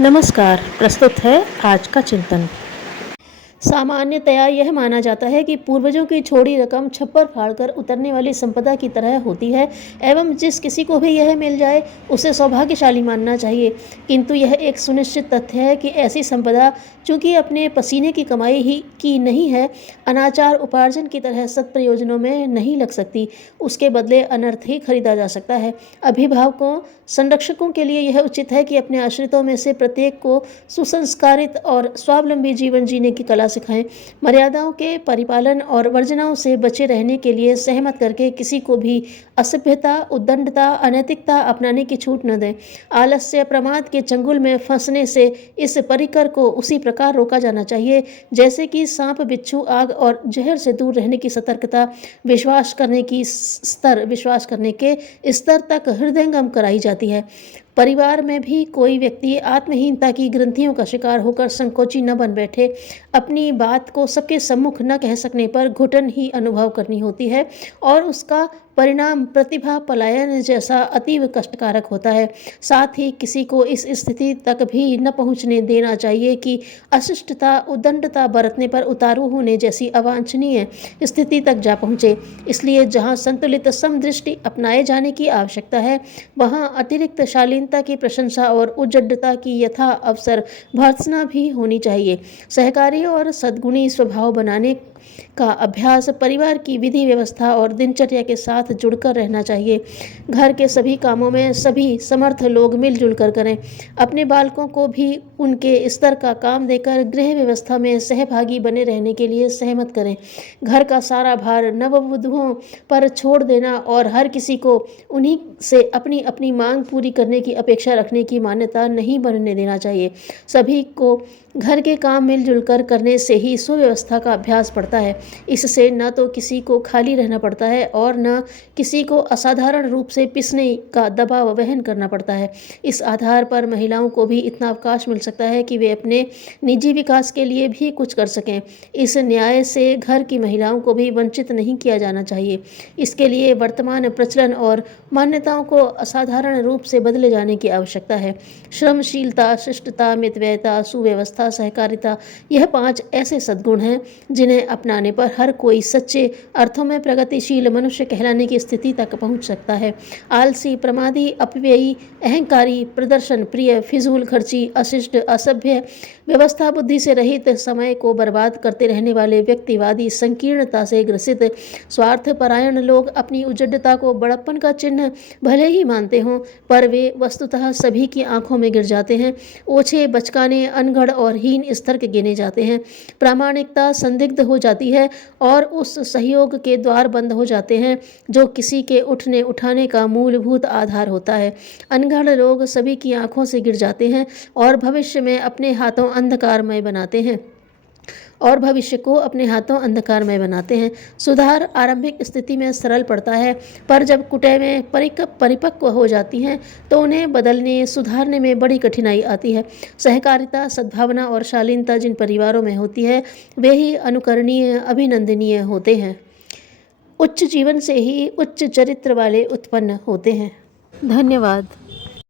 नमस्कार। प्रस्तुत है आज का चिंतन। सामान्यतया यह माना जाता है कि पूर्वजों की छोड़ी रकम छप्पर फाड़कर उतरने वाली संपदा की तरह होती है एवं जिस किसी को भी यह मिल जाए उसे सौभाग्यशाली मानना चाहिए। किंतु यह एक सुनिश्चित तथ्य है कि ऐसी संपदा चूंकि अपने पसीने की कमाई ही की नहीं है, अनाचार उपार्जन की तरह सत्प्रयोजनों में नहीं लग सकती। उसके बदले अनर्थ ही खरीदा जा सकता है। अभिभावकों, संरक्षकों के लिए यह उचित है कि अपने आश्रितों में से प्रत्येक को सुसंस्कारित और स्वावलंबी जीवन जीने की कला सिखाएं। मर्यादाओं के परिपालन और वर्जनाओं से बचे रहने के लिए सहमत करके किसी को भी असभ्यता, उद्दंडता, अनैतिकता अपनाने की छूट न दें। आलस्य, प्रमाद के चंगुल में फंसने से इस परिकर को उसी प्रकार रोका जाना चाहिए जैसे कि सांप, बिच्छू, आग और जहर से दूर रहने की सतर्कता विश्वास करने के स्तर तक हृदयंगम कराई जाती है। परिवार में भी कोई व्यक्ति आत्महीनता की ग्रंथियों का शिकार होकर संकोची न बन बैठे। अपनी बात को सबके सम्मुख न कह सकने पर घुटन ही अनुभव करनी होती है और उसका परिणाम प्रतिभा पलायन जैसा अतीव कष्टकारक होता है। साथ ही किसी को इस स्थिति तक भी न पहुंचने देना चाहिए कि अशिष्टता, उद्दंडता बरतने पर उतारू होने जैसी अवांछनीय स्थिति तक जा पहुंचे। इसलिए जहां संतुलित समदृष्टि अपनाए जाने की आवश्यकता है, वहां अतिरिक्त शालीनता की प्रशंसा और उज्जडता की यथा अवसर भर्त्सना भी होनी चाहिए। सहकारी और सद्गुणी स्वभाव बनाने का अभ्यास परिवार की विधि व्यवस्था और दिनचर्या के साथ जुड़कर रहना चाहिए। घर के सभी कामों में सभी समर्थ लोग मिलजुल कर करें। अपने बालकों को भी उनके स्तर का काम देकर गृह व्यवस्था में सहभागी बने रहने के लिए सहमत करें। घर का सारा भार नववधुओं पर छोड़ देना और हर किसी को उन्हीं से अपनी अपनी मांग पूरी करने की अपेक्षा रखने की मान्यता नहीं बनने देना चाहिए। सभी को घर के काम मिलजुल कर करने से ही सुव्यवस्था का अभ्यास पड़ता है। इससे न तो किसी को खाली रहना पड़ता है और न किसी को असाधारण रूप से पिसने का दबाव वहन करना पड़ता है। इस आधार पर महिलाओं को भी इतना अवकाश मिल सकता है कि वे अपने निजी विकास के लिए भी कुछ कर सकें। इस न्याय से घर की महिलाओं को भी वंचित नहीं किया जाना चाहिए। इसके लिए वर्तमान प्रचलन और मान्यताओं को असाधारण रूप से बदले जाने की आवश्यकता है। श्रमशीलता, शिष्टता, मितव्ययता, सुव्यवस्था, सहकारिता, यह 5 ऐसे सद्गुण हैं जिन्हें अपनाने पर हर कोई सच्चे अर्थों में प्रगतिशील मनुष्य कहलाने की स्थिति तक पहुंच सकता है। आलसी, प्रमादी, अपव्ययी, अहंकारी, प्रदर्शन प्रिय, फिजूल खर्ची, अशिष्ट, असभ्य, व्यवस्था बुद्धि से रहित, समय को बर्बाद करते रहने वाले, व्यक्तिवादी, संकीर्णता से ग्रसित, स्वार्थपरायण लोग अपनी उज्जडता को बड़प्पन का चिन्ह भले ही मानते हों, पर वे वस्तुतः सभी की आंखों में गिर जाते हैं। ओछे, बचकाने, अनगढ़ और हीन स्तर के गिने जाते हैं। प्रामाणिकता संदिग्ध हो जाती है और उस सहयोग के द्वार बंद हो जाते हैं जो किसी के उठने उठाने का मूलभूत आधार होता है। अनगढ़ लोग सभी की आंखों से गिर जाते हैं और भविष्य को अपने हाथों अंधकारमय बनाते हैं। सुधार आरंभिक स्थिति में सरल पड़ता है, पर जब कुटैमें परिपक्व हो जाती हैं तो उन्हें बदलने, सुधारने में बड़ी कठिनाई आती है। सहकारिता, सद्भावना और शालीनता जिन परिवारों में होती है, वे ही अनुकरणीय, अभिनंदनीय होते हैं। उच्च जीवन से ही उच्च चरित्र वाले उत्पन्न होते हैं। धन्यवाद।